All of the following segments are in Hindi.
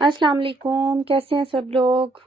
अस्सलाम वालेकुम, कैसे हैं सब लोग।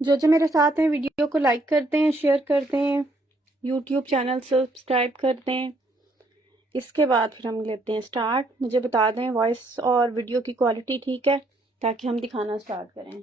जो जो मेरे साथ हैं वीडियो को लाइक करते हैं, शेयर करते हैं, यूट्यूब चैनल सब्सक्राइब करते हैं। इसके बाद फिर हम लेते हैं स्टार्ट। मुझे बता दें वॉइस और वीडियो की क्वालिटी ठीक है, ताकि हम दिखाना स्टार्ट करें।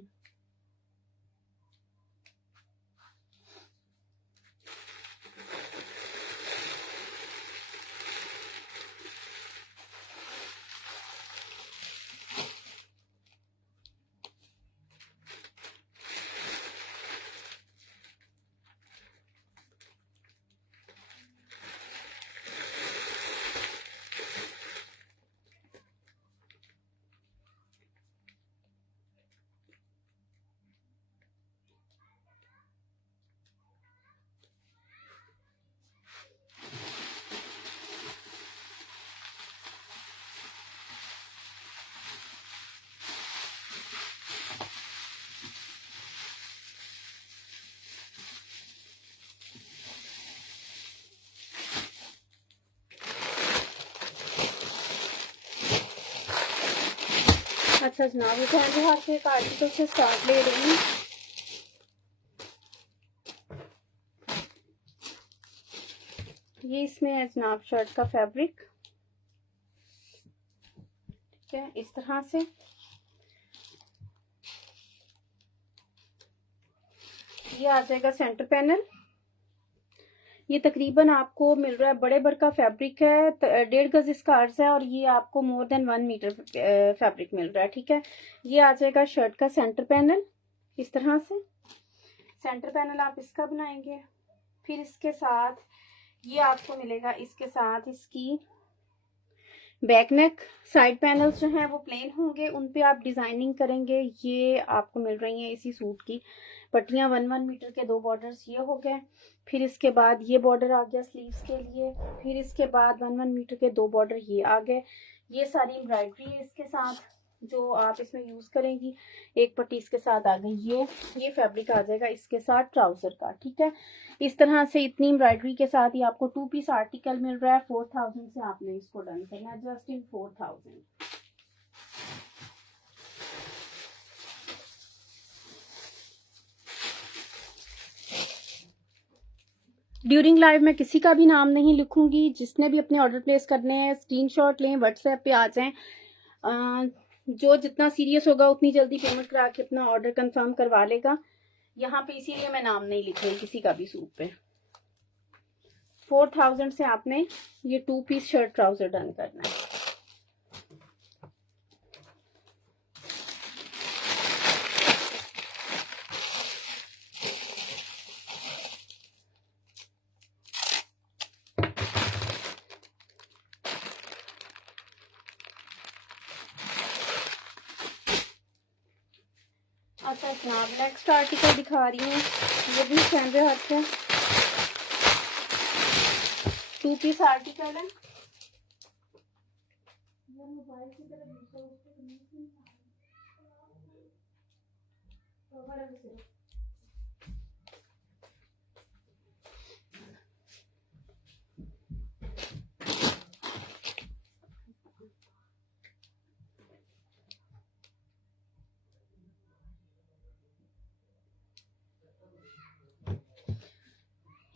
अच्छा जनाब, ये कैमरे हाथ से एक आर्टिकल से स्टार्ट ले रही हूँ। ये इसमें है जनाब शर्ट का फैब्रिक, ठीक है। इस तरह से ये आ जाएगा सेंटर पैनल। ये तकरीबन आपको मिल रहा है, बड़े भर का फैब्रिक है, 1.5 गज इसका अर्ज है, और ये आपको मोर देन 1 मीटर फैब्रिक मिल रहा है, ठीक है। ये आ जाएगा शर्ट का सेंटर पैनल। इस तरह से सेंटर पैनल आप इसका बनाएंगे। फिर इसके साथ ये आपको मिलेगा, इसके साथ इसकी बैक नेक। साइड पैनल्स जो हैं वो प्लेन होंगे, उन पे आप डिजाइनिंग करेंगे। ये आपको मिल रही हैं इसी सूट की पट्टियां, 1 मीटर के 2 बॉर्डर्स ये हो गए। फिर इसके बाद ये बॉर्डर आ गया स्लीव्स के लिए। फिर इसके बाद 1 मीटर के 2 बॉर्डर ये आ गए। ये सारी एम्ब्रॉयडरी है इसके साथ जो आप इसमें यूज करेंगी। एक पट्टी इसके साथ आ गई। ये फैब्रिक आ जाएगा इसके साथ ट्राउजर का, ठीक है। इस तरह से इतनी एम्ब्रॉयडरी के साथ ही आपको 2 पीस आर्टिकल मिल रहा है। 4000 से आपने इसको डन करना है, जस्ट इन 4000। ड्यूरिंग लाइव मैं किसी का भी नाम नहीं लिखूंगी। जिसने भी अपने ऑर्डर प्लेस करने हैं स्क्रीनशॉट लें, व्हाट्सएप पे आ जाएं। जो जितना सीरियस होगा उतनी जल्दी पेमेंट करा के अपना ऑर्डर कंफर्म करवा लेगा। यहाँ पे इसीलिए मैं नाम नहीं लिख रही किसी का भी सूट पे। 4000 से आपने ये 2 पीस शर्ट ट्राउजर डन करना है। अच्छा जनाब, नेक्स्ट आर्टिकल दिखा रही हूँ। ये भी कैमरे हाथ है, 2 पीस आर्टिकल है। मोबाइल की तरफ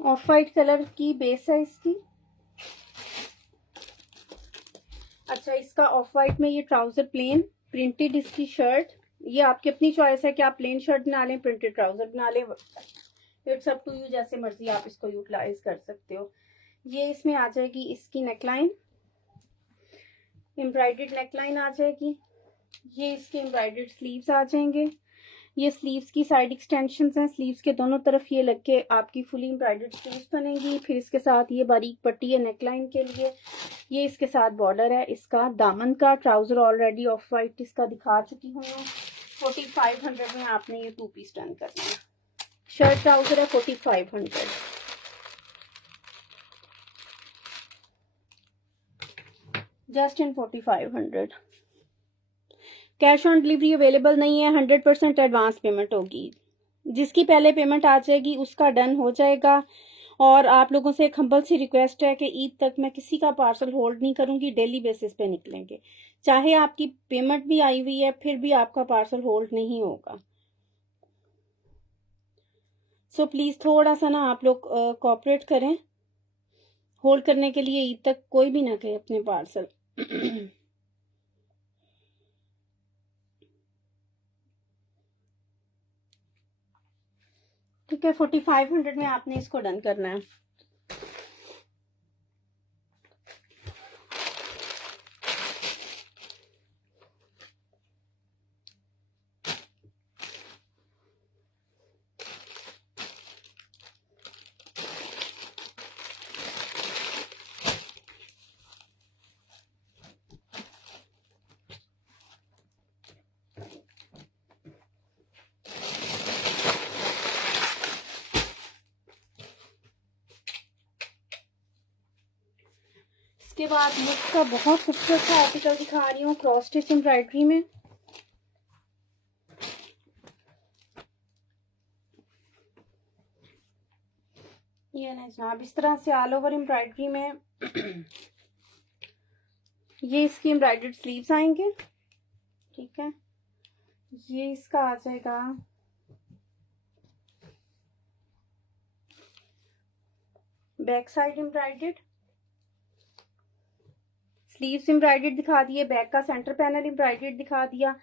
ऑफ वाइट कलर की बेस है इसकी। अच्छा, इसका ऑफ वाइट में ये ट्राउजर प्लेन, प्रिंटेड इसकी शर्ट। ये आपकी अपनी चॉइस है कि आप प्लेन शर्ट बना लें, प्रिंटेड ट्राउजर बना लें, इट्स अप टू यू, जैसे मर्जी आप इसको यूटिलाइज कर सकते हो। ये इसमें आ जाएगी इसकी नेकलाइन, एम्ब्रॉयडर्ड नेकलाइन आ जाएगी। ये इसके एम्ब्रॉयडर्ड स्लीव्स आ जाएंगे। ये स्लीव्स की साइड एक्सटेंशंस हैं, स्लीव्स के दोनों तरफ ये लग के आपकी फुली एम्ब्रॉयडर्ड स्लीव्स बनेंगी। फिर इसके साथ ये बारीक पट्टी है नेकलाइन के लिए। ये इसके साथ बॉर्डर है इसका दामन का। ट्राउजर ऑलरेडी ऑफ वाइट इसका दिखा चुकी हूँ मैं। 4500 में आपने ये 2 पीस डन करना है। शर्ट ट्राउजर है 4500। Just in 4500। Cash on delivery available नहीं है, 100% एडवांस पेमेंट होगी। जिसकी पहले पेमेंट आ जाएगी उसका डन हो जाएगा। और आप लोगों से एक हम्बल सी रिक्वेस्ट है कि ईद तक मैं किसी का पार्सल होल्ड नहीं करूंगी, डेली बेसिस पे निकलेंगे। चाहे आपकी पेमेंट भी आई हुई है फिर भी आपका पार्सल होल्ड नहीं होगा। सो प्लीज थोड़ा सा ना आप लोग कोऑपरेट करें। होल्ड करने के लिए ईद तक कोई भी ना कहे अपने पार्सल। ठीक है, 4500 में आपने इसको डन करना है। इसके बाद मुझ का बहुत खूबसूरत सा आर्टिकल दिखा रही हूँ क्रॉस स्टिच एम्ब्रॉयडरी में। ये ना जनाब इस तरह से ऑल ओवर एम्ब्रॉयडरी में ये इसकी एम्ब्रॉयडर्ड स्लीव्स आएंगे। ठीक है, ये इसका आ जाएगा back side embroidered, sleeves embroidered दिखा दिए, बैक का सेंटर पैनल एम्ब्रॉयडर्ड दिखा दिया।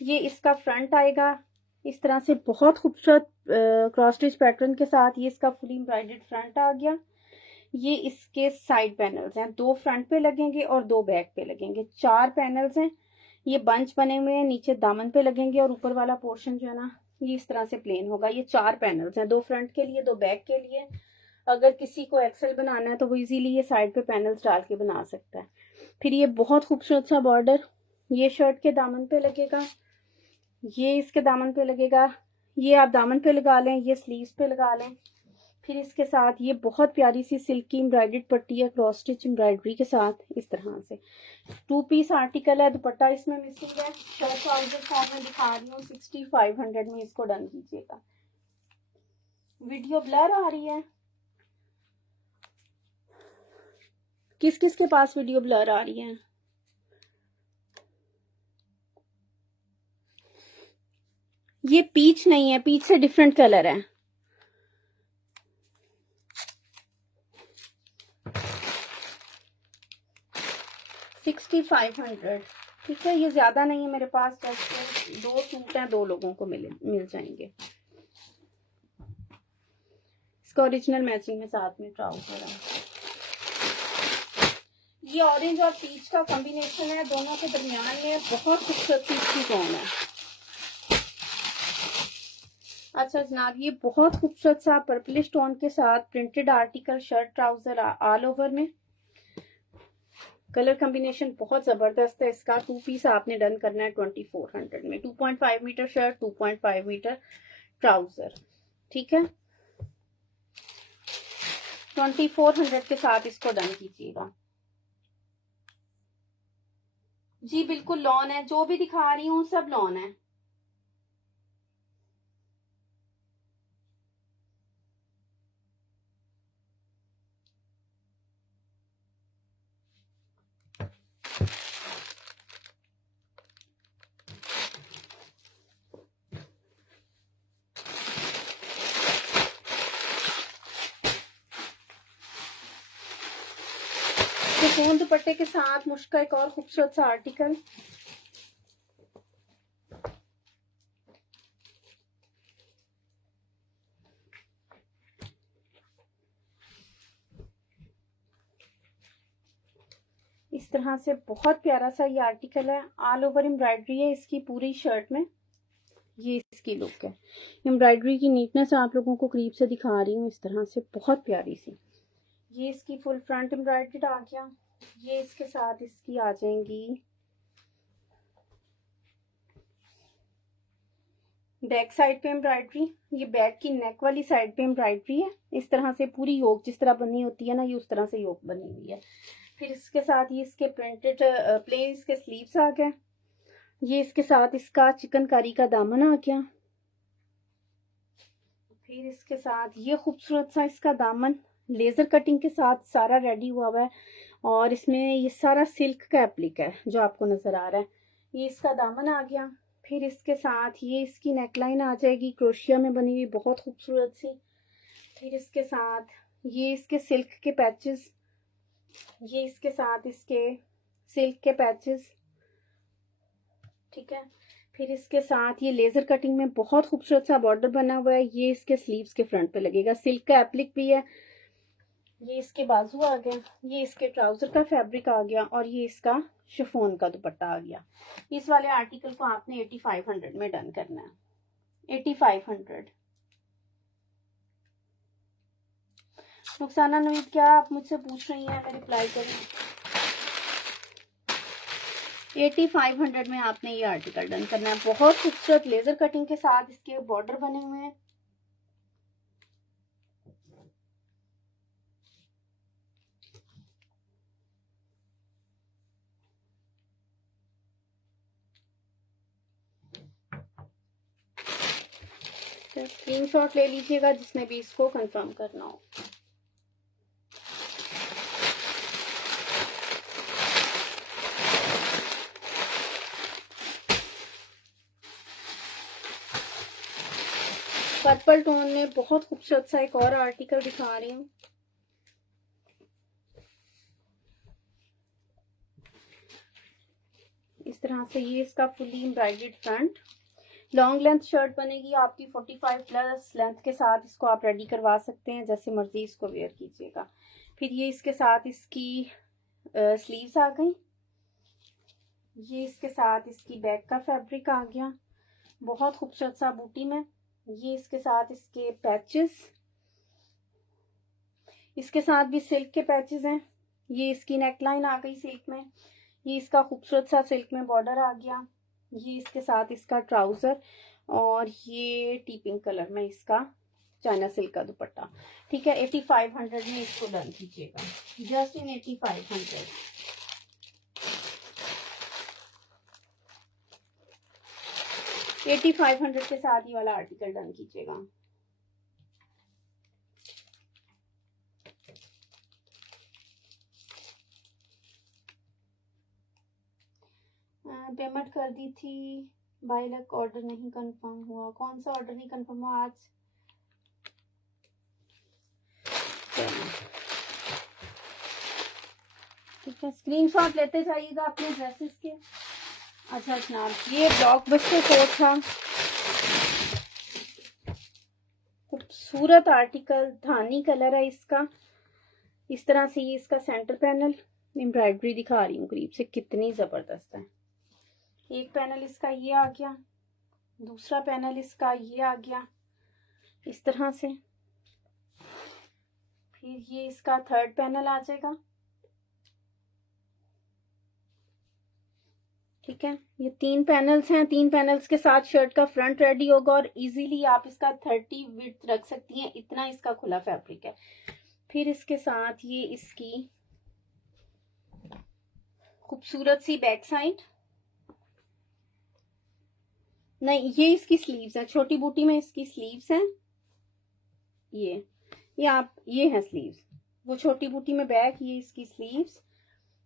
ये इसका फ्रंट आएगा इस तरह से बहुत खूबसूरत क्रॉस स्टिच पैटर्न के साथ। ये इसका फुली एम्ब्रॉयडर्ड फ्रंट आ गया। ये इसके साइड पैनल्स हैं, 2 फ्रंट पे लगेंगे और 2 बैक पे लगेंगे। 4 पैनल्स हैं। ये बंच बने हुए हैं, नीचे दामन पे लगेंगे और ऊपर वाला पोर्शन जो है ना ये इस तरह से प्लेन होगा। ये 4 पैनल्स हैं, 2 फ्रंट के लिए 2 बैक के लिए। अगर किसी को एक्सेल बनाना है तो वो इजीली ये साइड पे पैनल्स डाल के बना सकता है। फिर ये बहुत खूबसूरत सा बॉर्डर ये शर्ट के दामन पे लगेगा, ये इसके दामन पे लगेगा। ये आप दामन पे लगा लें, ये स्लीव्स पे लगा लें। फिर इसके साथ ये बहुत प्यारी सी सिल्की एम्ब्रॉयडर्ड पट्टी है क्रॉस स्टिच एम्ब्रॉयडरी के साथ इस तरह से। 2 पीस आर्टिकल है, दुपट्टा इसमें मिसिंग है। शर्ट ट्राउजर साथ में दिखा रही हूँ 6500 में। इसको डन कीजिएगा। वीडियो ब्लर आ रही है, किस किस के पास वीडियो ब्लर आ रही है? ये पीच नहीं है, पीच से डिफरेंट कलर है। $6500। ठीक है, ये ज्यादा नहीं है मेरे पास, जस्ट 2 सूट हैं, 2 लोगों को मिल जाएंगे। इसका ओरिजिनल मैचिंग में साथ में ट्राउजर है। ये ऑरेंज और पीच का कॉम्बिनेशन है, दोनों के दरमियान में बहुत खूबसूरत सी इसकी टोन है। अच्छा जनाब, ये बहुत खूबसूरत सा पर्पलिश टोन के साथ printed article, shirt trouser all over में। कलर कॉम्बिनेशन बहुत जबरदस्त है इसका। 2 पीस आपने डन करना है 2400 में। 2.5 मीटर शर्ट, 2.5 मीटर ट्राउजर। ठीक है, 2400 के साथ इसको डन कीजिएगा। जी बिल्कुल लॉन है, जो भी दिखा रही हूँ सब लॉन है। शिफॉन दुपट्टे के साथ मुश्क का एक और खूबसूरत सा आर्टिकल। इस तरह से बहुत प्यारा सा ये आर्टिकल है, ऑल ओवर एम्ब्रॉयडरी है इसकी पूरी शर्ट में। ये इसकी लुक है, एम्ब्रॉयडरी की नीटनेस आप लोगों को करीब से दिखा रही हूँ, इस तरह से बहुत प्यारी सी। ये इसकी फुल फ्रंट एम्ब्रॉयडरी आ गया। ये इसके साथ इसकी आ जाएंगी बैक साइड पे एम्ब्रॉयडरी। ये बैक की नेक वाली साइड पे एम्ब्रॉयडरी है, इस तरह से पूरी योक जिस तरह बनी होती है ना, ये उस तरह से योक बनी हुई है। फिर इसके साथ ये इसके प्रिंटेड प्लेन इसके स्लीव्स आ गए। ये इसके साथ इसका चिकनकारी का दामन आ गया। फिर इसके साथ ये खूबसूरत सा इसका दामन लेजर कटिंग के साथ सारा रेडी हुआ हुआ है, और इसमें ये सारा सिल्क का एप्लिक है जो आपको नजर आ रहा है। ये इसका दामन आ गया। फिर इसके साथ ये इसकी नेकलाइन आ जाएगी क्रोशिया में बनी हुई, बहुत खूबसूरत सी। फिर इसके साथ ये इसके सिल्क के पैचेस, ये इसके साथ इसके सिल्क के पैचेस, ठीक है। फिर इसके साथ ये लेजर कटिंग में बहुत खूबसूरत सा बॉर्डर बना हुआ है, ये इसके स्लीव्स के फ्रंट पे लगेगा, सिल्क का एप्लिक भी है। ये इसके बाजू आ गया, ये इसके ट्राउजर का फैब्रिक आ गया, और ये इसका शिफॉन का दुपट्टा आ गया। इस वाले आर्टिकल को आपने 8500 में डन करना है, 8500। रुखसाना नवीद, क्या आप मुझसे पूछ रही हैं, मैं रिप्लाई करूँ? 8500 में आपने ये आर्टिकल डन करना है। बहुत खूबसूरत लेजर कटिंग के साथ इसके बॉर्डर बने हुए हैं। स्क्रीनशॉट ले लीजिएगा जिसने भी इसको कंफर्म करना हो। पर्पल टोन में बहुत खूबसूरत सा एक और आर्टिकल दिखा रही हूँ। इस तरह से ये इसका fully embroidered front, long length shirt बनेगी आपकी 45 प्लस लेंथ के साथ। इसको आप रेडी करवा सकते हैं, जैसे मर्जी इसको वेयर कीजिएगा। फिर ये इसके साथ इसकी स्लीव्स आ गई। ये इसके साथ इसकी बैक का फैब्रिक आ गया, बहुत खूबसूरत सा बूटी में। ये इसके साथ इसके पैचेस, इसके साथ भी सिल्क के पैचेस हैं। ये इसकी नेकलाइन आ गई सिल्क में। ये इसका खूबसूरत सा सिल्क में बॉर्डर आ गया। ये इसके साथ इसका ट्राउजर, और ये टी पिंक कलर में इसका चाइना सिल्क का दुपट्टा। ठीक है, 8500 में इसको डन कीजिएगा, जस्ट इन 8500। $8500 के साथ ही वाला आर्टिकल डन कीजिएगा। पेमेंट कर दी थी, बाय लक ऑर्डर नहीं कंफर्म हुआ। कौन सा ऑर्डर नहीं कंफर्म हुआ आज? ठीक है, स्क्रीनशॉट लेते जाइएगा अपने ड्रेसेस के। अच्छा जनाब, ये ब्लॉकबस्टर कोट था, खूबसूरत आर्टिकल, धानी कलर है इसका। इस तरह से ये इसका सेंटर पैनल, एम्ब्रॉयडरी दिखा रही हूँ करीब से, कितनी जबरदस्त है। एक पैनल इसका ये आ गया, दूसरा पैनल इसका ये आ गया इस तरह से। फिर ये इसका थर्ड पैनल आ जाएगा। ठीक है, ये 3 पैनल्स हैं। 3 पैनल्स के साथ शर्ट का फ्रंट रेडी होगा, और इजीली आप इसका 30 विड्थ रख सकती हैं, इतना इसका खुला फैब्रिक है। फिर इसके साथ ये इसकी खूबसूरत सी बैक साइड, नहीं ये इसकी स्लीव्स है, छोटी बूटी में इसकी स्लीव्स हैं। ये आप ये है स्लीव्स, वो छोटी बूटी में बैक, ये इसकी स्लीव्स।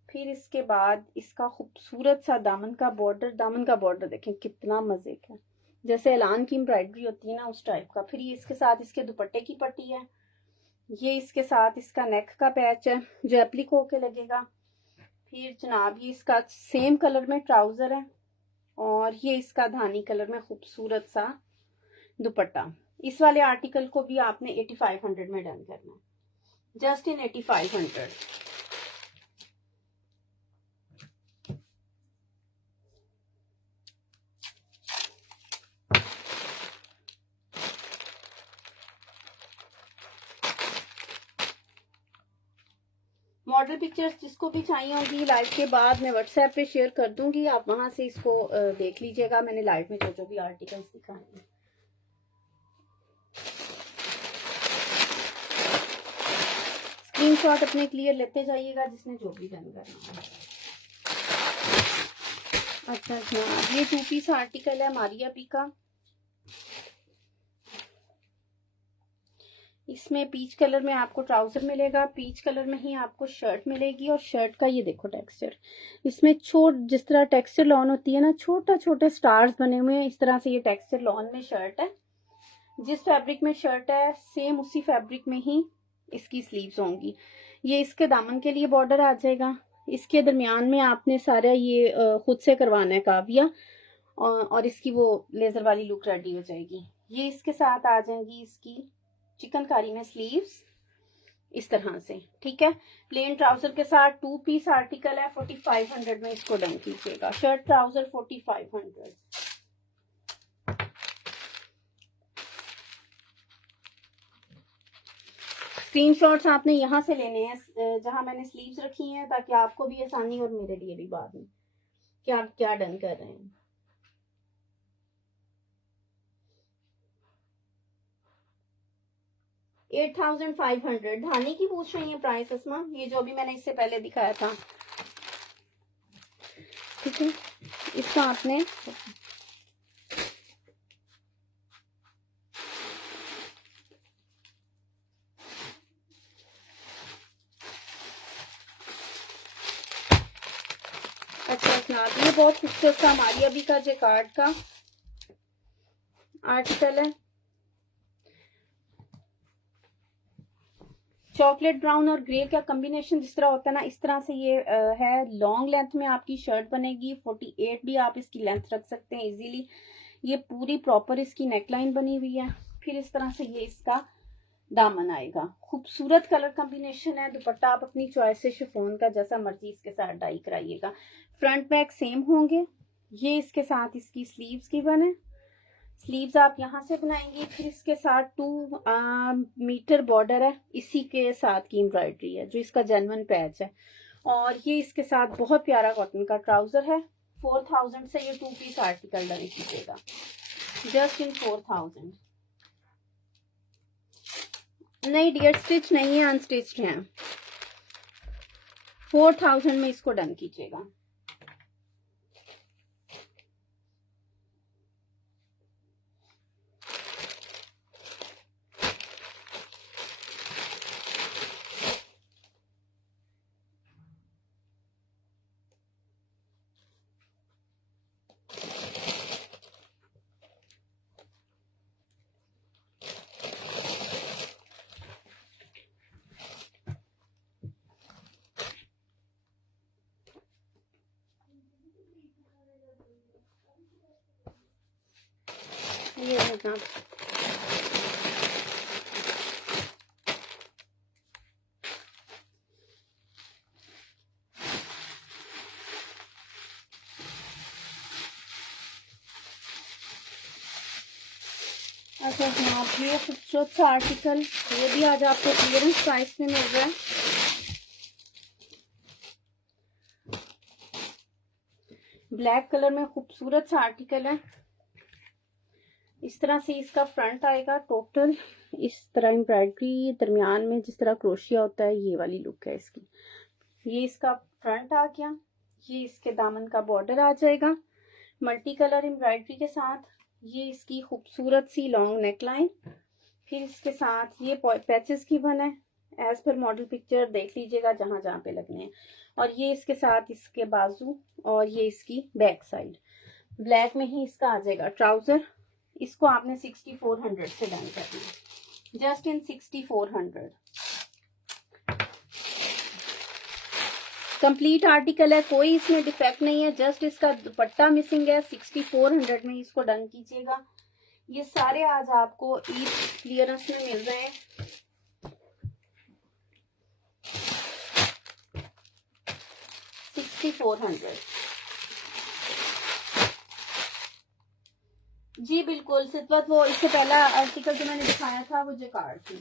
फिर इसके बाद इसका खूबसूरत सा दामन का बॉर्डर, दामन का बॉर्डर देखें कितना मजे का, जैसे एलान की एम्ब्रॉयडरी होती है ना उस टाइप का। फिर ये इसके साथ इसके दुपट्टे की पट्टी है। ये इसके साथ इसका नेक का पैच है जो एप्लिक होके लगेगा। फिर जनाब ये इसका सेम कलर में ट्राउजर है और ये इसका धानी कलर में खूबसूरत सा दुपट्टा। इस वाले आर्टिकल को भी आपने 8500 में डन करना है, जस्ट इन 8500। मॉडल पिक्चर्स जिसको भी चाहिए होगी लाइव के बाद मैं व्हाट्सएप पे शेयर कर दूंगी, आप वहां से इसको देख लीजिएगा। मैंने लाइव में जो जो भी आर्टिकल्स दिखाए हैं। स्क्रीनशॉट अपने क्लियर लेते जाइएगा जिसने जो भी डन करना है। अच्छा ये 2 पीस आर्टिकल है मारिया पी का। इसमें पीच कलर में आपको ट्राउजर मिलेगा, पीच कलर में ही आपको शर्ट मिलेगी और शर्ट का ये देखो टेक्सचर, इसमें जिस तरह टेक्सचर लॉन होती है ना, छोटा छोटे स्टार्स बने हुए हैं, इस तरह से ये टेक्सचर लॉन में शर्ट है। जिस फैब्रिक में शर्ट है सेम उसी फैब्रिक में ही इसकी स्लीव्स होंगी। ये इसके दामन के लिए बॉर्डर आ जाएगा। इसके दरमियान में आपने सारा ये खुद से करवाना है काविया, और इसकी वो लेजर वाली लुक रेडी हो जाएगी। ये इसके साथ आ जाएंगी इसकी चिकनकारी में स्लीव्स इस तरह से, ठीक है। प्लेन ट्राउजर के साथ 2 पीस आर्टिकल है, 4500 में इसको डन कीजिएगा। Shirt trouser 4500। स्क्रीनशॉट्स आपने यहां से लेने हैं जहां मैंने स्लीव्स रखी हैं, ताकि आपको भी आसानी और मेरे लिए भी बाद में कि आप क्या डन कर रहे हैं। $8500 धानी की पूछ रही है प्राइस अस्मा, ये जो भी मैंने इससे पहले दिखाया था, ठीक है। इसका आपने अच्छा ये बहुत खूबसूरत सा मारिया बी का जैकार्ड का आर्टिकल है। चॉकलेट ब्राउन और ग्रे का कॉम्बिनेशन जिस तरह होता है ना, इस तरह से ये है। लॉन्ग लेंथ में आपकी शर्ट बनेगी, 48 भी आप इसकी लेंथ रख सकते हैं इजीली। ये पूरी प्रॉपर इसकी नेकलाइन बनी हुई है। फिर इस तरह से ये इसका दामन आएगा। खूबसूरत कलर कॉम्बिनेशन है। दुपट्टा आप अपनी चॉइस से शिफॉन का जैसा मर्जी इसके साथ डाई कराइएगा। फ्रंट बैक सेम होंगे। ये इसके साथ इसकी स्लीव्स की बने, स्लीव्स आप यहाँ से बनाएंगे। फिर इसके साथ 2 मीटर बॉर्डर है, इसी के साथ की एम्ब्रॉयडरी है जो इसका जेन्युइन पैच है। और ये इसके साथ बहुत प्यारा कॉटन का ट्राउजर है। 4000 से ये 2 पीस आर्टिकल डन कीजिएगा, जस्ट इन 4000। नहीं डियर स्टिच नहीं है, अनस्टिच्ड है। 4000 में इसको डन कीजिएगा। ये है ना, अच्छा हाँ ये खूबसूरत सा आर्टिकल, ये भी आज आपको क्लियरेंस प्राइस में मिल रहा है। ब्लैक कलर में खूबसूरत सा आर्टिकल है। इस तरह से इसका फ्रंट आएगा। टोटल इस तरह एम्ब्रॉयडरी, दरमियान में जिस तरह क्रोशिया होता है, ये वाली लुक है इसकी। ये इसका फ्रंट आ गया। ये इसके दामन का बॉर्डर आ जाएगा मल्टी कलर एम्ब्रॉयडरी के साथ। ये इसकी खूबसूरत सी लॉन्ग नेकलाइन। फिर इसके साथ ये पैचेस की बना है। एज पर मॉडल पिक्चर देख लीजिएगा जहां जहां पे लगने हैं। और ये इसके साथ इसके बाजू और ये इसकी बैक साइड। ब्लैक में ही इसका आ जाएगा ट्राउजर। इसको आपने 6400 से डन करना है, जस्ट इन 6400। कंप्लीट आर्टिकल है, कोई इसमें डिफेक्ट नहीं है, जस्ट इसका दुपट्टा मिसिंग है। 6400 में इसको डन कीजिएगा। ये सारे आज आपको ईद क्लियरेंस में मिल रहे हैं। $6400 जी बिल्कुल सिद्वत। वो इससे पहला आर्टिकल जो मैंने दिखाया था वो जकार्ड थी।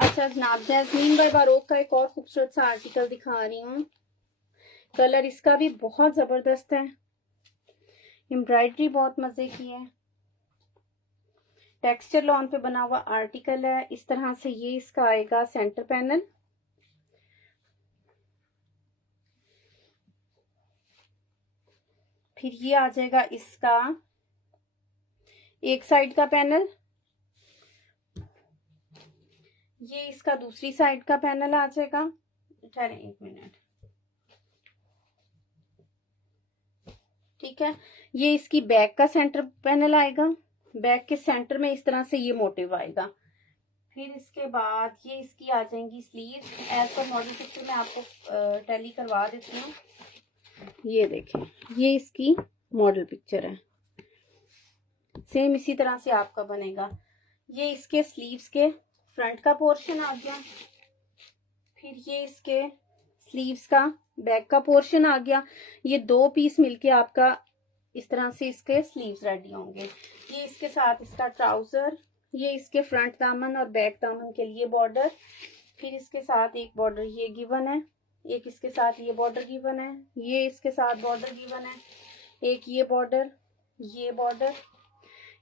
अच्छा जनाब, जैस्मीन बाय बारोक का एक और खूबसूरत सा आर्टिकल दिखा रही हूँ। कलर इसका भी बहुत जबरदस्त है, एम्ब्रॉयडरी बहुत मजे की है, टेक्सचर लॉन पे बना हुआ आर्टिकल है। इस तरह से ये इसका आएगा सेंटर पैनल। फिर ये आ जाएगा इसका एक साइड का पैनल, ये इसका दूसरी साइड का पैनल आ जाएगा। ठहरे एक मिनट, ठीक है। ये इसकी बैक का सेंटर पैनल आएगा, बैक के सेंटर में इस तरह से ये मोटिव आएगा। फिर इसके बाद ये इसकी आ जाएंगी स्लीव। एज पर मॉडल पिक्चर में आपको टैली करवा देती हूँ। ये देखें, ये इसकी मॉडल पिक्चर है, सेम इसी तरह से आपका बनेगा। ये इसके स्लीव्स के फ्रंट का पोर्शन आ गया। फिर ये इसके स्लीव्स का बैक का पोर्शन आ गया। ये दो पीस मिलके आपका इस तरह से इसके स्लीव्स रेडी होंगे। ये इसके साथ इसका ट्राउजर, ये इसके फ्रंट दामन और बैक दामन के लिए बॉर्डर। फिर इसके साथ एक बॉर्डर ये गिवन है, एक इसके साथ ये बॉर्डर गिवन है, ये इसके साथ बॉर्डर गिवन है, एक ये बॉर्डर, ये बॉर्डर,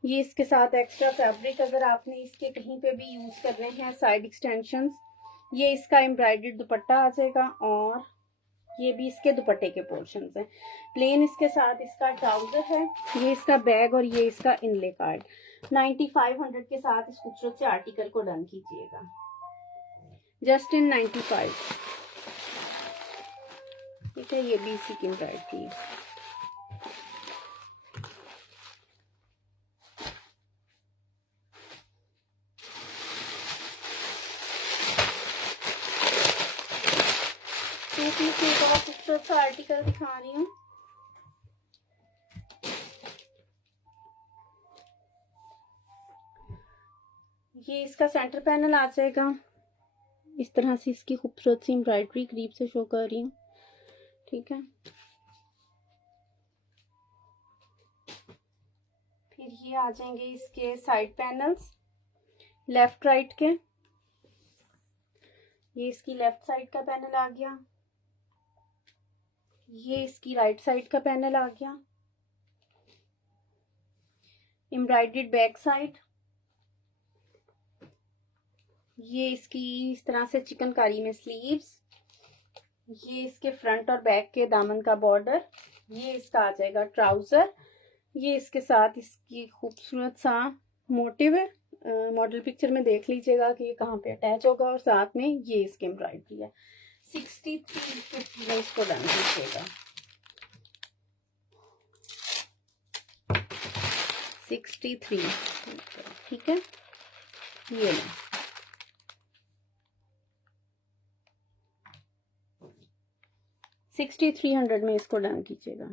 ये इसके साथ एक्स्ट्रा फैब्रिक अगर आपने इसके कहीं पे भी यूज करने हैं साइड एक्सटेंशंस। ये इसका एम्ब्रॉयडर्ड दुपट्टा आ जाएगा और ये भी इसके दुपट्टे के पोर्शंस हैं। प्लेन इसके साथ इसका ट्राउजर है, ये इसका बैग और ये इसका इनले कार्ड। 9500 के साथ इस खूबसूरत से आर्टिकल को डन कीजिएगा, जस्ट इन 95। ठीक है, ये भी इसी की एम्ब्रॉयडरी है। एक और खूबसूरत सा आर्टिकल दिखा रही हूँ। ये इसका सेंटर पैनल आ जाएगा, इस तरह से इसकी खूबसूरत सी एम्ब्रॉयडरी करीब से शो कर रही हूँ। ठीक है, फिर ये आ जाएंगे इसके साइड पैनल्स लेफ्ट राइट के। ये इसकी लेफ्ट साइड का पैनल आ गया, ये इसकी राइट साइड का पैनल आ गया। एम्ब्रॉयडर्ड बैक साइड, ये इसकी इस तरह से चिकनकारी में स्लीव्स, ये इसके फ्रंट और बैक के दामन का बॉर्डर, ये इसका आ जाएगा ट्राउजर। ये इसके साथ इसकी खूबसूरत सा मोटिव है, मॉडल पिक्चर में देख लीजिएगा कि ये कहाँ पे अटैच होगा। और साथ में ये इसकी एम्ब्रॉयडरी है। 63 में इसको डन कीजिएगा। 63, ठीक है। ये लो, 6300 में इसको डन कीजिएगा।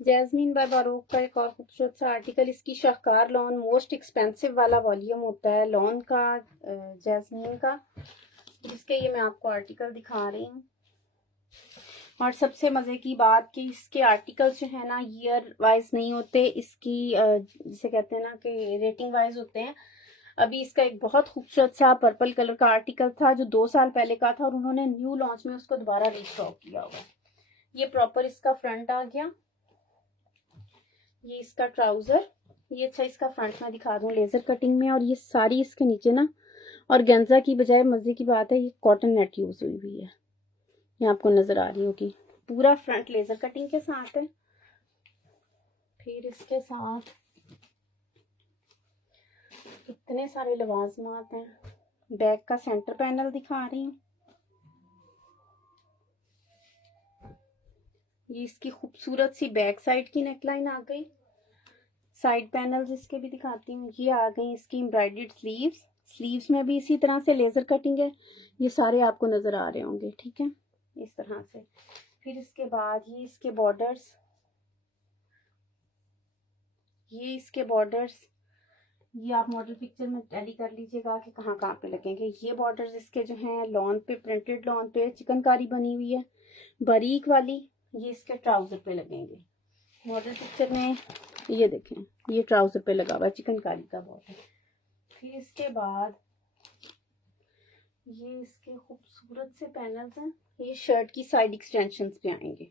जैस्मीन बाय बारोक का एक और खूबसूरत सा आर्टिकल। इसकी शाहकार लॉन मोस्ट एक्सपेंसिव वाला वॉल्यूम होता है लॉन का, जैस्मीन का, जिसके ये मैं आपको आर्टिकल दिखा रही हूँ। और सबसे मजे की बात कि इसके आर्टिकल्स जो है ना ईयर वाइज नहीं होते, इसकी जिसे कहते हैं ना कि रेटिंग वाइज होते हैं। अभी इसका एक बहुत खूबसूरत सा पर्पल कलर का आर्टिकल था जो 2 साल पहले का था और उन्होंने न्यू लॉन्च में उसको दोबारा रीस्टॉक किया हुआ। ये प्रॉपर इसका फ्रंट आ गया, ये इसका ट्राउजर। ये अच्छा इसका फ्रंट में दिखा दूं लेजर कटिंग में। और ये सारी इसके नीचे ना और गेंजा की बजाय मजे की बात है ये कॉटन नेट यूज हुई हुई है, ये आपको नजर आ रही होगी। पूरा फ्रंट लेजर कटिंग के साथ है। फिर इसके साथ इतने सारे लवाजमात हैं। बैक का सेंटर पैनल दिखा रही हूँ। ये इसकी खूबसूरत सी बैक साइड की नेकलाइन आ गई। साइड पैनल्स इसके भी दिखाती हूँ। ये आ गई इसकी एम्ब्रॉयडर्ड स्लीव्स। स्लीव्स में भी इसी तरह से लेजर कटिंग है। ये सारे आपको नजर आ रहे होंगे, ठीक है, इस तरह से। फिर इसके बाद ये इसके बॉर्डर्स, ये इसके बॉर्डर्स, ये आप मॉडल पिक्चर में टैली कर लीजिएगा कि कहाँ कहाँ पे लगेंगे। ये बॉर्डर्स इसके जो हैं लॉन पे, प्रिंटेड लॉन पे चिकनकारी बनी हुई है बारीक वाली, ये इसके ट्राउजर पे लगेंगे। मॉडल पिक्चर में ये देखें, ये ट्राउजर पे लगा हुआ है चिकनकारी का बॉर्डर। फिर इसके बाद ये इसके खूबसूरत से पैनल्स हैं। ये शर्ट की साइड एक्सटेंशंस पे आएंगे।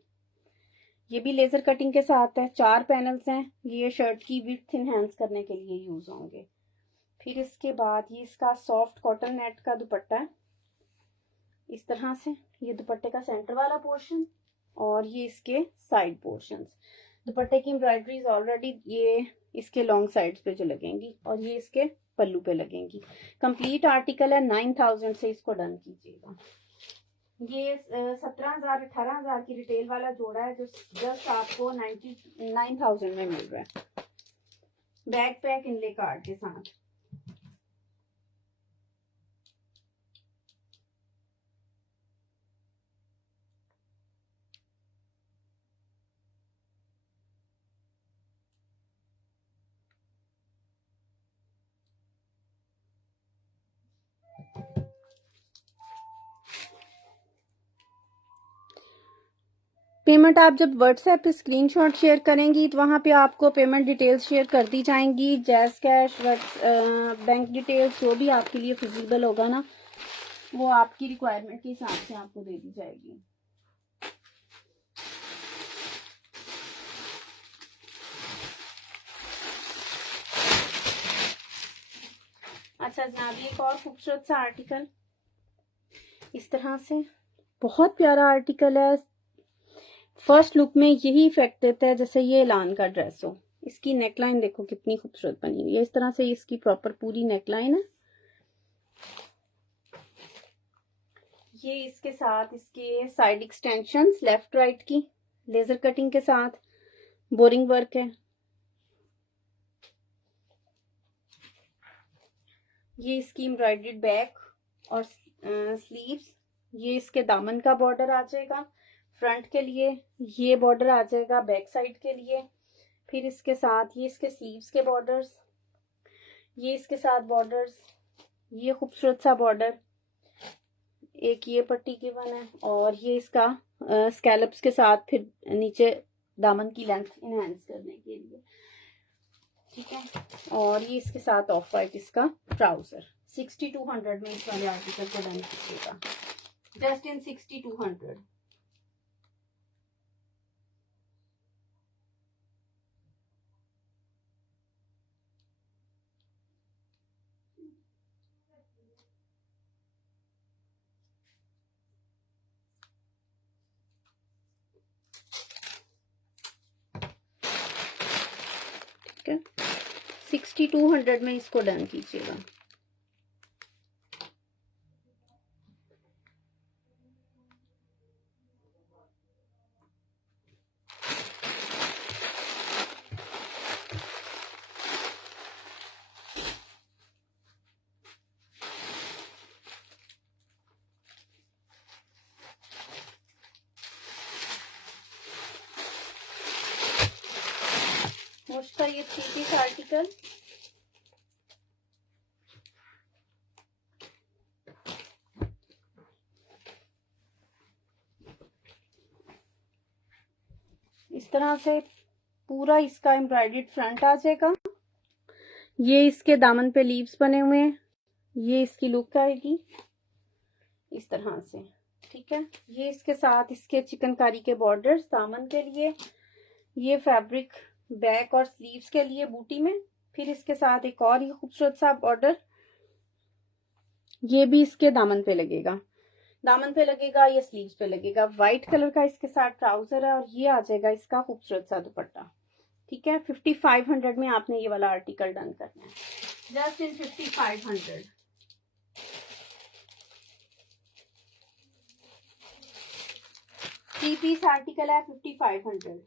ये भी लेजर कटिंग के साथ है। 4 पैनल्स हैं। ये शर्ट की विड्थ इनहेंस करने के लिए यूज होंगे। फिर इसके बाद ये इसका सॉफ्ट कॉटन नेट का दुपट्टा है इस तरह से। ये दुपट्टे का सेंटर वाला पोर्शन और ये इसके साइड पोर्शंस। दुपट्टे की एम्ब्रॉयडरीज ऑलरेडी ये इसके लॉन्ग साइड्स पे जो लगेंगी और ये इसके पल्लू पे लगेंगी। कंप्लीट आर्टिकल है। 9000 से इसको डन कीजिएगा। ये 17,000 18,000 की रिटेल वाला जोड़ा है जो जस्ट आपको 99,000 में मिल रहा है, बैक पैक इनले कार्ड के साथ। पेमेंट आप जब व्हाट्सएप पे स्क्रीनशॉट शेयर करेंगी तो वहाँ पे आपको पेमेंट डिटेल्स शेयर कर दी जाएंगी। जैज़ कैश, बैंक डिटेल्स जो भी आपके लिए फिजिबल होगा ना, वो आपकी रिक्वायरमेंट के हिसाब से आपको दे दी जाएगी। अच्छा जनाब, एक और खूबसूरत सा आर्टिकल इस तरह से, बहुत प्यारा आर्टिकल है। फर्स्ट लुक में यही इफेक्ट देता है जैसे ये एलान का ड्रेस हो। इसकी नेकलाइन देखो कितनी खूबसूरत बनी हुई है। इस तरह से इसकी प्रॉपर पूरी नेकलाइन है। ये इसके साथ इसके साइड एक्सटेंशंस लेफ्ट राइट की लेजर कटिंग के साथ बोरिंग वर्क है। ये इसकी एम्ब्रॉयडर्ड बैक और स्लीव्स। ये इसके दामन का बॉर्डर आ जाएगा फ्रंट के लिए, ये बॉर्डर आ जाएगा बैक साइड के लिए। फिर इसके साथ ये इसके स्लीव्स के बॉर्डर्स, ये इसके साथ बॉर्डर्स, ये खूबसूरत सा बॉर्डर, एक ये पट्टी गिवन है और ये इसका स्कैलप्स के साथ फिर नीचे दामन की लेंथ इनहेंस करने के लिए, ठीक है। और ये इसके साथ ऑफ वाइट इसका ट्राउजर। 6200 में इस वाले आर्टिकल को डन कीजिएगा, जस्ट इन 6200। ठीक है, 6200 में इसको डन कीजिएगा। उसका ये 3 पीस आर्टिकल इस तरह से पूरा इसका एम्ब्रॉयडर्ड फ्रंट आ जाएगा। ये इसके दामन पे लीव्स बने हुए हैं। ये इसकी लुक आएगी इस तरह से, ठीक है। ये इसके साथ इसके चिकनकारी के बॉर्डर्स दामन के लिए, ये फैब्रिक बैक और स्लीव्स के लिए बूटी में। फिर इसके साथ एक और ये खूबसूरत सा बॉर्डर, ये भी इसके दामन पे लगेगा, दामन पे लगेगा, ये स्लीव्स पे लगेगा। व्हाइट कलर का इसके साथ ट्राउजर है और ये आ जाएगा इसका खूबसूरत सा दुपट्टा। ठीक है, 5500 में आपने ये वाला आर्टिकल डन करना है, just in 5500। Three piece article है, 5500।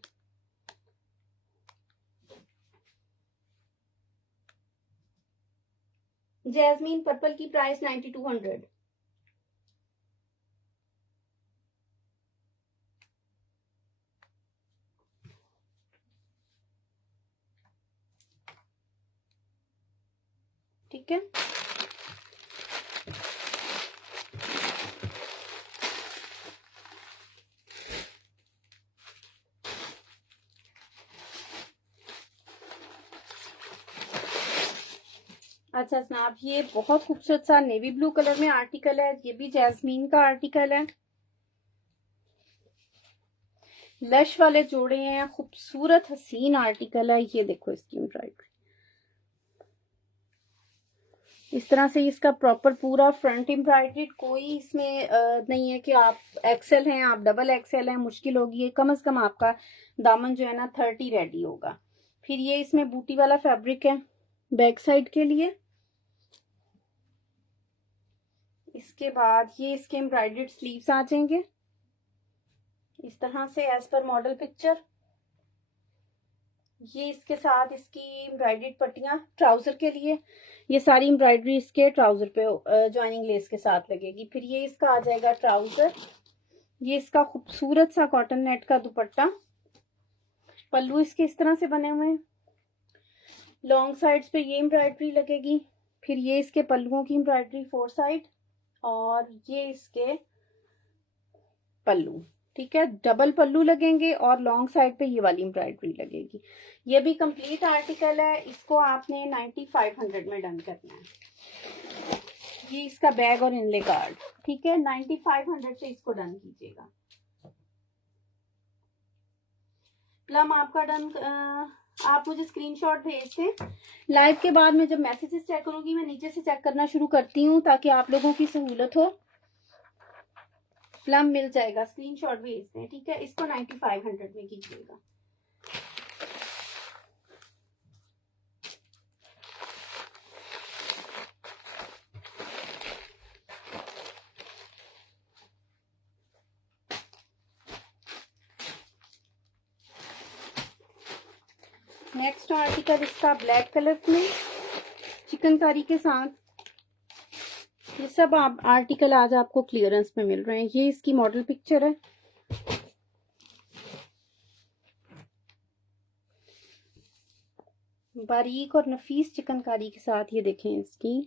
जैस्मीन पर्पल की प्राइस 9200। ठीक है, अच्छा जनाब, ये बहुत खूबसूरत सा नेवी ब्लू कलर में आर्टिकल है, ये भी जैस्मीन का आर्टिकल है। लश वाले जोड़े हैं, खूबसूरत हसीन आर्टिकल है। ये देखो इसकी एम्ब्रॉयडरी, इस तरह से इसका प्रॉपर पूरा फ्रंट एम्ब्रॉयडरी, कोई इसमें नहीं है कि आप एक्सेल हैं, आप डबल एक्सेल हैं, मुश्किल होगी। कम से कम आपका दामन जो है ना 30 रेडी होगा। फिर ये इसमें बूटी वाला फैब्रिक है बैक साइड के लिए। इसके बाद ये इसके एम्ब्रॉयडर्ड स्लीव्स आ जाएंगे इस तरह से एज पर मॉडल पिक्चर। ये इसके साथ इसकी एम्ब्रॉयडर्ड पट्टियां ट्राउजर के लिए, ये सारी एम्ब्रॉयडरी इसके ट्राउजर पे ज्वाइनिंग लेस के साथ लगेगी। फिर ये इसका आ जाएगा ट्राउजर, ये इसका खूबसूरत सा कॉटन नेट का दुपट्टा। पल्लू इसके इस तरह से बने हुए हैं, लॉन्ग साइड्स पे ये एम्ब्रॉयडरी लगेगी। फिर ये इसके पल्लुओं की एम्ब्रॉयडरी फोर साइड, और ये इसके पल्लू। ठीक है, डबल पल्लू लगेंगे और लॉन्ग साइड पे ये वाली एम्ब्रॉयडरी लगेगी। ये भी कंप्लीट आर्टिकल है, इसको आपने 9500 में डन करना है। ये इसका बैग और इनले कार्ड। ठीक है, 9500 से इसको डन कीजिएगा। प्लम आपका डन, आप मुझे स्क्रीनशॉट भेज दें। लाइव के बाद मैं जब मैसेजेस चेक करूंगी, मैं नीचे से चेक करना शुरू करती हूँ ताकि आप लोगों की सहूलत हो। प्लम मिल जाएगा, स्क्रीनशॉट भेज दें। ठीक है, इसको 9500 में कीजिएगा। नेक्स्ट आर्टिकल इसका ब्लैक कलर में चिकनकारी के साथ। ये सब आप आर्टिकल आज आपको क्लियरेंस में मिल रहे हैं। ये इसकी मॉडल पिक्चर है। बारीक और नफीस चिकनकारी के साथ ये देखें इसकी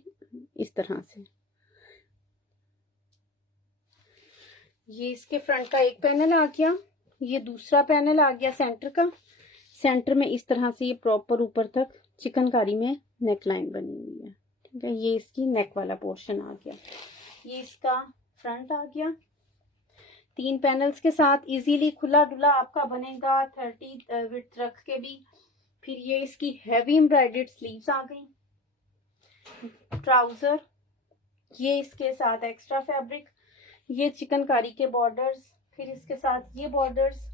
इस तरह से। ये इसके फ्रंट का एक पैनल आ गया, ये दूसरा पैनल आ गया सेंटर का। सेंटर में इस तरह से ये प्रॉपर ऊपर तक चिकनकारी में नेक लाइन बनी हुई है। ठीक है, ये इसकी नेक वाला पोर्शन आ गया। ये इसका फ्रंट आ गया, 3 पैनल्स के साथ इजीली खुला डुला आपका बनेगा 30 विड्थ रख के भी। फिर ये इसकी हैवी एम्ब्रॉयडर्ड स्लीव्स आ गई, ट्राउजर, ये इसके साथ एक्स्ट्रा फैब्रिक, ये चिकनकारी के बॉर्डर्स, फिर इसके साथ ये बॉर्डर्स,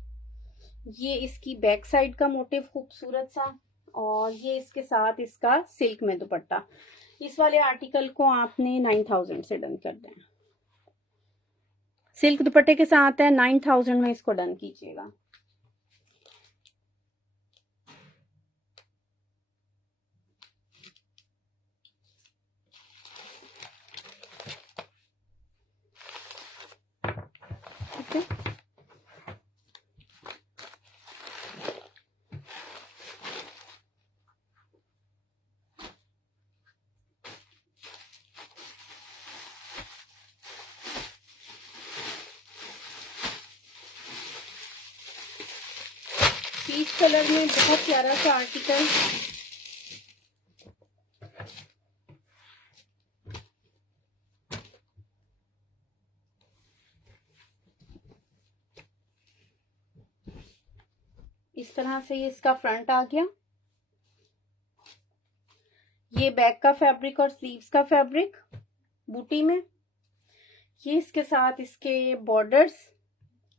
ये इसकी बैक साइड का मोटिव खूबसूरत सा, और ये इसके साथ इसका सिल्क में दुपट्टा। इस वाले आर्टिकल को आपने 9000 से डन कर दें। सिल्क दुपट्टे के साथ है, 9000 में इसको डन कीजिएगा। ठीक है, पीच कलर में बहुत प्यारा सा आर्टिकल। इस तरह से ये इसका फ्रंट आ गया, ये बैक का फैब्रिक और स्लीव्स का फैब्रिक बूटी में। ये इसके साथ इसके बॉर्डर्स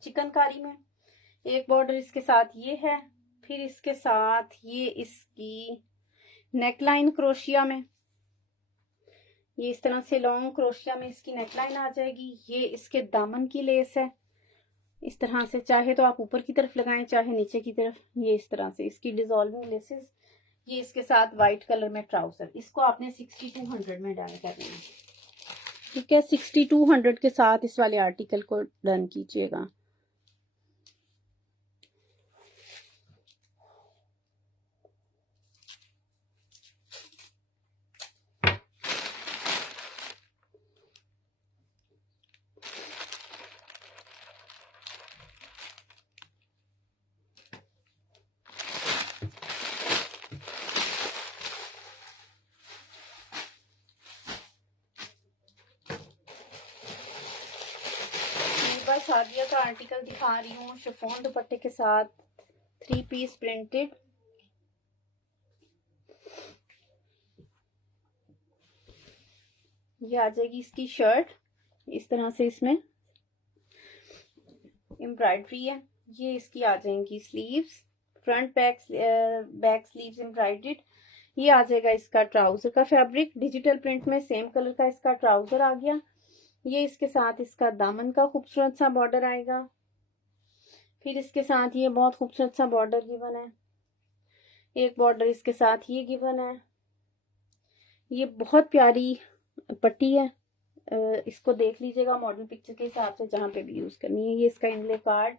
चिकनकारी में, एक बॉर्डर इसके साथ ये है, फिर इसके साथ ये इसकी नेकलाइन क्रोशिया में, ये इस तरह से लॉन्ग क्रोशिया में इसकी नेकलाइन आ जाएगी। ये इसके दामन की लेस है, इस तरह से, चाहे तो आप ऊपर की तरफ लगाएं चाहे नीचे की तरफ, ये इस तरह से इसकी डिजॉल्विंग लेसेस। ये इसके साथ वाइट कलर में ट्राउजर, इसको आपने 6200 में डन करना है, ठीक है। 6200 के साथ इस वाले आर्टिकल को डन कीजिएगा। शादिया का आर्टिकल दिखा रही हूँ शिफॉन दुपट्टे के साथ, 3 पीस प्रिंटेड। ये आ जाएगी इसकी शर्ट, इस तरह से इसमें एम्ब्रॉयडरी है। ये इसकी आ जाएंगी sleeves, front back sleeves embroidered. ये आ जाएगा इसका ट्राउजर का फैब्रिक, डिजिटल प्रिंट में सेम कलर का इसका ट्राउजर आ गया। ये इसके साथ इसका दामन का खूबसूरत सा बॉर्डर आएगा। फिर इसके साथ ये बहुत खूबसूरत सा बॉर्डर गिवन है, एक बॉर्डर इसके साथ ये गिवन है। ये बहुत प्यारी पट्टी है, इसको देख लीजिएगा मॉडल पिक्चर के हिसाब से जहाँ पे भी यूज करनी है। ये इसका इनले कार्ड,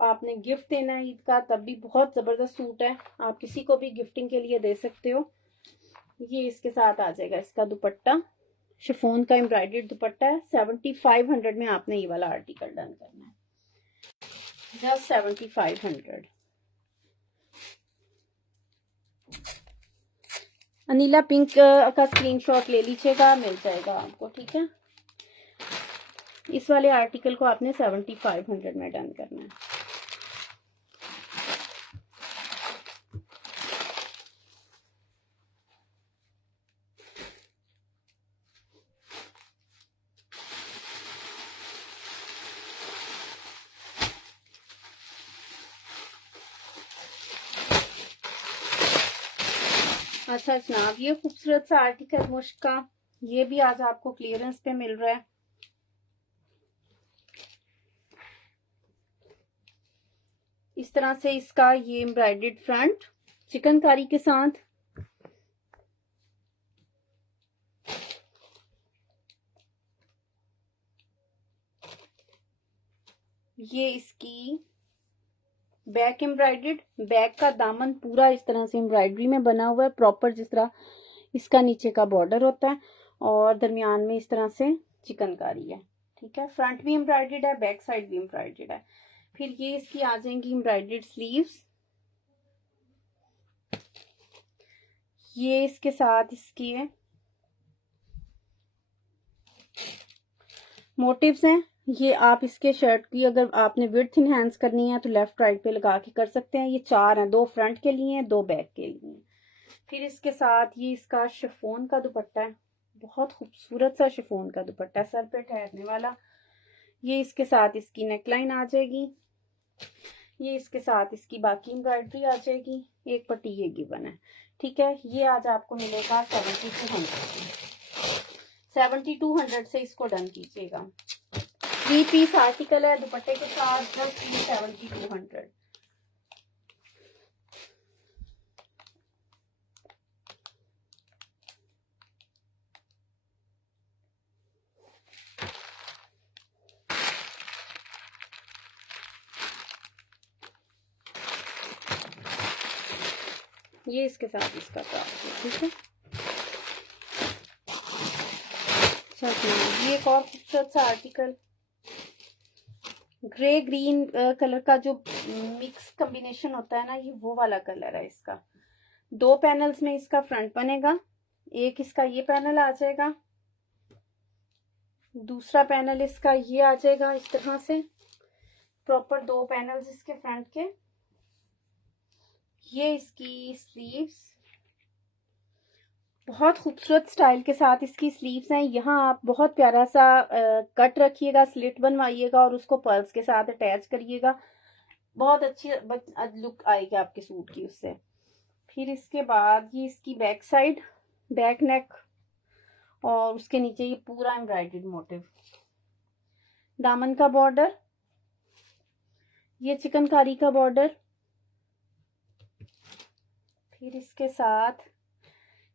आपने गिफ्ट देना है ईद का तब भी बहुत जबरदस्त सूट है, आप किसी को भी गिफ्टिंग के लिए दे सकते हो। ये इसके साथ आ जाएगा इसका दुपट्टा, शिफॉन का एम्ब्रॉयडर्ड दुपट्टा है। 7500 में आपने ये वाला आर्टिकल डन करना है, जस्ट 7500। अनीला पिंक का स्क्रीनशॉट ले लीजिएगा, मिल जाएगा आपको, ठीक है। इस वाले आर्टिकल को आपने 7500 में डन करना है। अच्छा जनाब, ये खूबसूरत सा आर्टिकल मुश्क का, ये भी आज आपको क्लियरेंस पे मिल रहा है। इस तरह से इसका ये एम्ब्रॉयडर्ड फ्रंट चिकनकारी के साथ, ये इसकी बैक एम्ब्रॉयडर्ड, बैक का दामन पूरा इस तरह से एम्ब्रॉयडरी में बना हुआ है प्रॉपर, जिस तरह इसका नीचे का बॉर्डर होता है, और दरमियान में इस तरह से चिकनकारी है, ठीक है। फ्रंट भी एम्ब्रॉयडर्ड है, बैक साइड भी एम्ब्रॉयडर्ड है। फिर ये इसकी आ जाएंगी एम्ब्रॉयडर्ड स्लीव्स, ये इसके साथ इसकी है मोटिव्स हैं। ये आप इसके शर्ट की अगर आपने विड्थ इनहेंस करनी है तो लेफ्ट राइट पे लगा के कर सकते हैं। ये 4 हैं, 2 फ्रंट के लिए, 2 बैक के लिए। फिर इसके साथ ये इसका शिफॉन का दुपट्टा है, बहुत खूबसूरत सा शिफॉन का दुपट्टा, सर पे ठहरने वाला। ये इसके साथ इसकी नेकलाइन आ जाएगी, ये इसके साथ इसकी बाकी एम्ब्रॉयडरी आ जाएगी, एक पट्टी ये गिवन है, ठीक है। ये आज आपको मिलेगा 7200 से इसको डन कीजिएगा। 3 पीस आर्टिकल है दुपट्टे के साथ, जस्ट 7200। ये इसके साथ इसका प्राइस है, ठीक है। अच्छा, ये एक और खूबसूरत सा आर्टिकल, ग्रे ग्रीन कलर का जो मिक्स कॉम्बिनेशन होता है ना, ये वो वाला कलर है इसका। 2 पैनल्स में इसका फ्रंट बनेगा, एक इसका ये पैनल आ जाएगा, दूसरा पैनल इसका ये आ जाएगा, इस तरह से प्रॉपर 2 पैनल्स इसके फ्रंट के। ये इसकी स्लीव्स, बहुत खूबसूरत स्टाइल के साथ इसकी स्लीव्स हैं। यहाँ आप बहुत प्यारा सा कट रखिएगा, स्लिट बनवाइएगा और उसको पर्ल्स के साथ अटैच करिएगा, बहुत अच्छी लुक आएगी आपके सूट की उससे। फिर इसके बाद ये इसकी बैक साइड, बैक नेक और उसके नीचे ये पूरा एम्ब्रॉयडर्ड मोटिव, दामन का बॉर्डर, ये चिकनकारी का बॉर्डर। फिर इसके साथ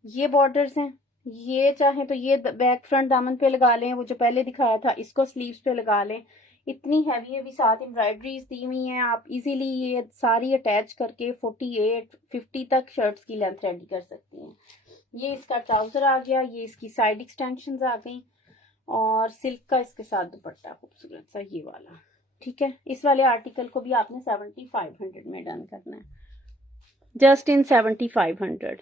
ये बॉर्डर्स हैं, ये चाहे तो ये बैक फ्रंट दामन पे लगा लें, वो जो पहले दिखाया था इसको स्लीव्स पे लगा लें। इतनी हैवी हैवी साथ एम्ब्रॉयडरीज दी हुई हैं, आप इजीली ये सारी अटैच करके 48-50 तक शर्ट्स की लेंथ रेडी कर सकती हैं। ये इसका ट्राउजर आ गया, ये इसकी साइड एक्सटेंशन आ गई और सिल्क का इसके साथ दुपट्टा खूबसूरत सा ये वाला। ठीक है, इस वाले आर्टिकल को भी आपने 7500 में डन करना है, जस्ट इन 7500।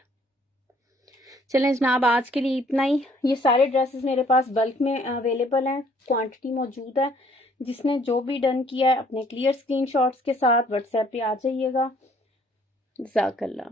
चलें जनाब, आज के लिए इतना ही। ये सारे ड्रेसेस मेरे पास बल्क में अवेलेबल हैं, क्वांटिटी मौजूद है। जिसने जो भी डन किया है अपने क्लियर स्क्रीनशॉट्स के साथ व्हाट्सएप पे आ जाइएगा। जज़ाकल्लाह।